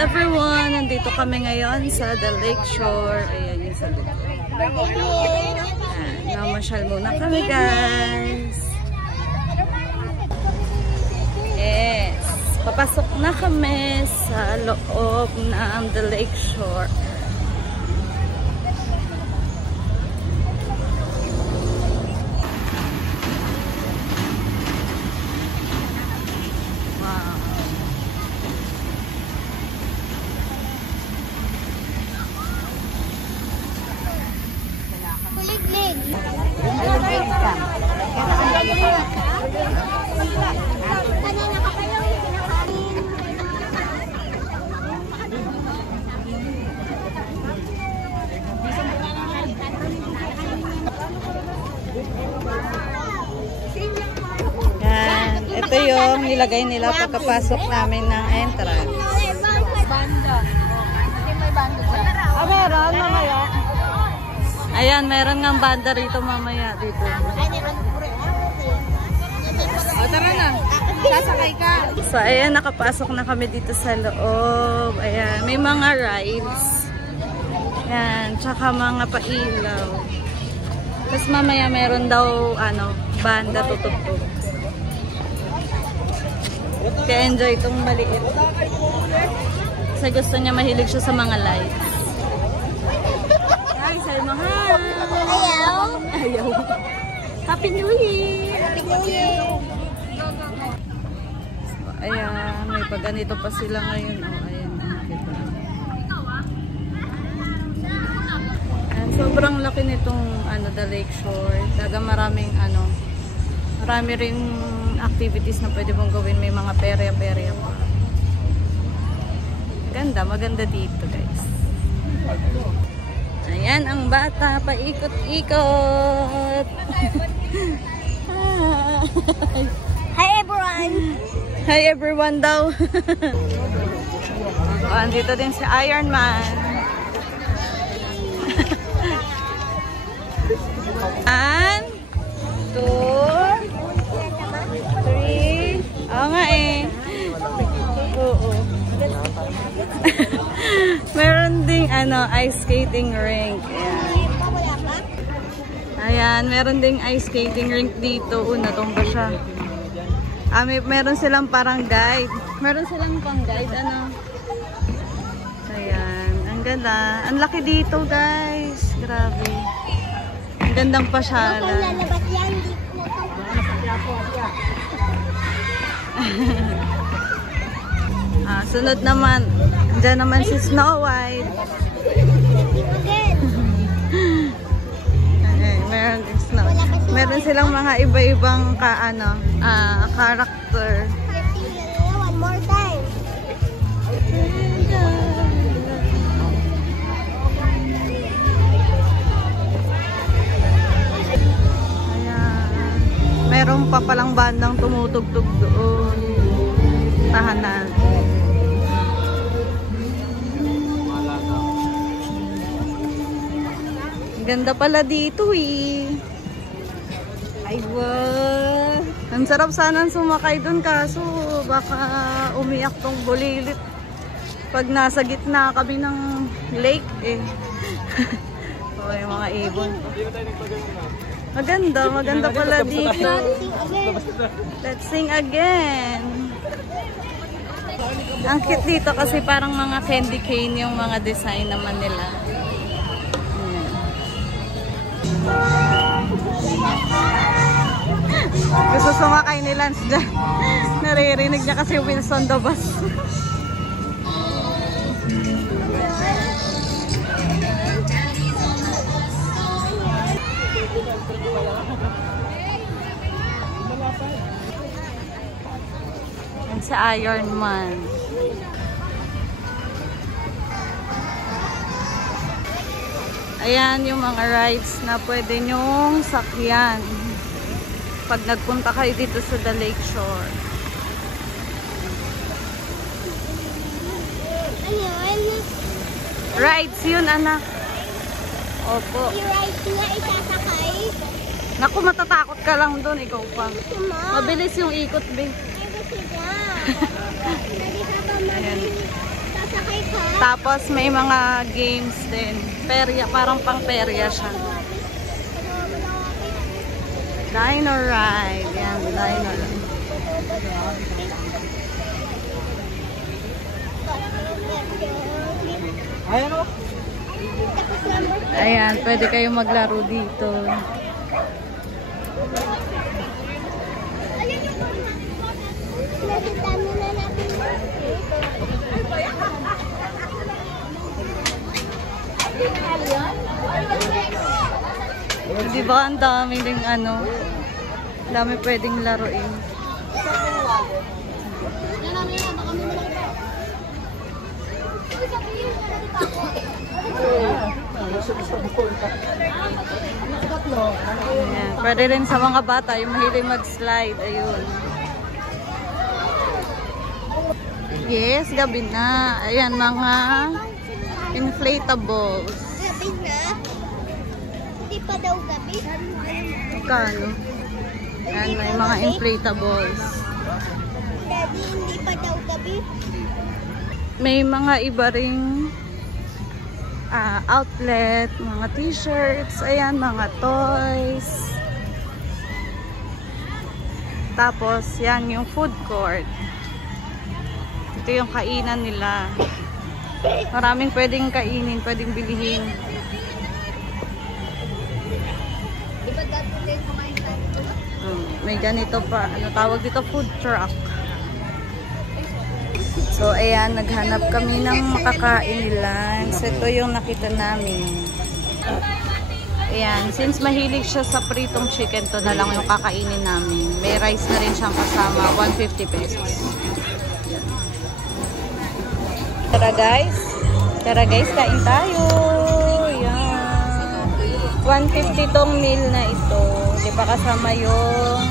everyone! Nandito kami ngayon sa The Lakeshore. Ayan yung sa likod. Namasyal muna kami, guys. Yes. Papasok na kami sa loob ng The Lakeshore. Yan. Ito yung nilagay nila pagkapasok namin ng entrance. Banda. May banda dyan. Ah, meron mamaya. Ayan, meron nga banda rito mamaya dito. O, tara na. Sasakay ka. So, ayan, nakapasok na kami dito sa loob. Ayan, may mga rides. Ayan, tsaka mga pailaw. Tapos mamaya meron daw, banda tutugtog. Kaya enjoy itong maliit. Kasi gusto niya, mahilig siya sa mga lights. Hi, say mo hi! Ayaw. Ayaw. Happy New Year! Happy New Year. So, ayan, may pagganito pa sila ngayon. Oh, ayan, nakita. Ayan, sobrang laki nitong The Lakeshore. Talaga maraming marami rin activities na pwede mong gawin. May mga perya-perya pa. Ganda, maganda dito, guys. Ayan ang bata, paikot-ikot. Hi everyone. Hi everyone daw. Andito din si Iron Man. 1, 2, 3. Oo nga eh. Oo. Meron ding ice skating rink. Ayan, meron ding ice skating rink dito. Natumba siya. Meron silang parang guide. Meron silang pang guide. Ayan, ang ganda. Ang laki dito, guys. Grabe. Ang gandang pasyalan. Sunod naman. Diyan naman si Snow White. Meron din Snow. Meron silang mga iba-ibang character. One more time. Ayan. Meron pa palang bandang tumutugtog doon. Tahanan. Ganda pala dito eh. Ay, wow. Ang sarap sanang sumakay dun kaso baka umiyak tong bulilit pag nasa gitna kami ng lake eh. O, yung mga ibon. Maganda pala dito. Let's sing again. Ang cute dito kasi parang mga candy cane yung mga design naman nila. Gusto sumakay ni Lance dyan. Naririnig niya kasi Wilson the bus. Yan si Iron Man. Ayan yung mga rides na pwede nyong sakyan pag nagpunta kayo dito sa The Lakeshore. Rides yun, anak. Opo. Yung rides na isasakay. Naku, matatakot ka lang doon, ikaw pa. Mabilis yung ikot, babe. Ayan. Sasakay ka? Tapos may mga games din. Perya, parang pang perya siya. Dino ride. Yan, dino ride. Ayan, pwede kayong maglaro dito. Di ba ang dami ding ano? Dami pwedeng laruin. Ayan. Pwede rin sa mga bata yung mahilig mag-slide. Ayun. Yes, gabi na. Ayan, mga inflatables. Gabi na? Hindi pa daw gabi? Magkano? Ayan, may mga inflatables. Daddy, hindi pa daw gabi? May mga iba ring outlet, mga t-shirts, ayan, mga toys. Tapos, yan yung food court. Ito yung kainan nila. Maraming pwedeng kainin, pwedeng bilihin. May ganito pa, ano tawag dito, food truck. So, ayan, naghanap kami ng makakain nila. So, ito yung nakita namin. Ayan, since mahilig siya sa pritong chicken, to na lang yung kakainin namin. May rice na rin siyang kasama, 150 pesos. Tara guys, kain tayo. Ayan. 150 tong meal na ito. Di ba kasama yung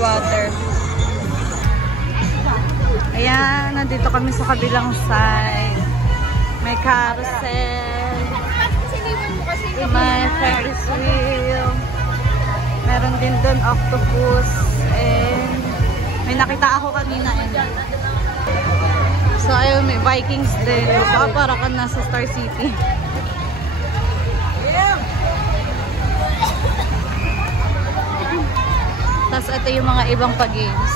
water. Ayan, nandito kami sa kabilang side. May carousel. May Ferris wheel. Meron din doon octopus. And may nakita ako kanina. So, ayun, may Vikings din. Baka para ka nasa Star City. Tapos, ito yung mga ibang pa-games.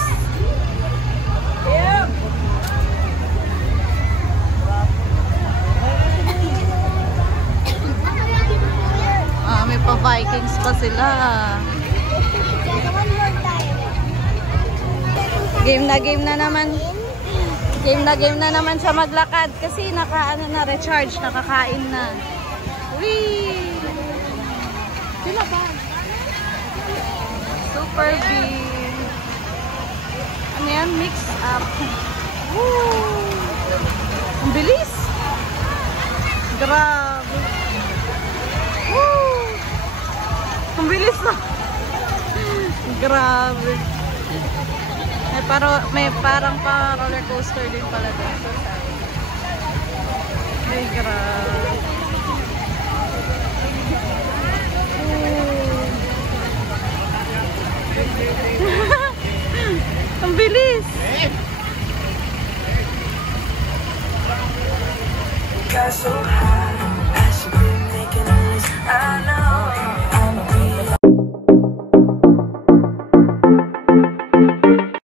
May pa-Vikings pa sila. Game na naman. Game na naman siya maglakad kasi na-recharge, nakakain na. Whee! Sila ba? Super big. Ano yan? Mix up. Woo! Ang bilis! Grabe! Woo! Ang bilis na! Grabe! May parang pa roller coaster din pala din. Ay, grabe. Ang bilis! Got so high.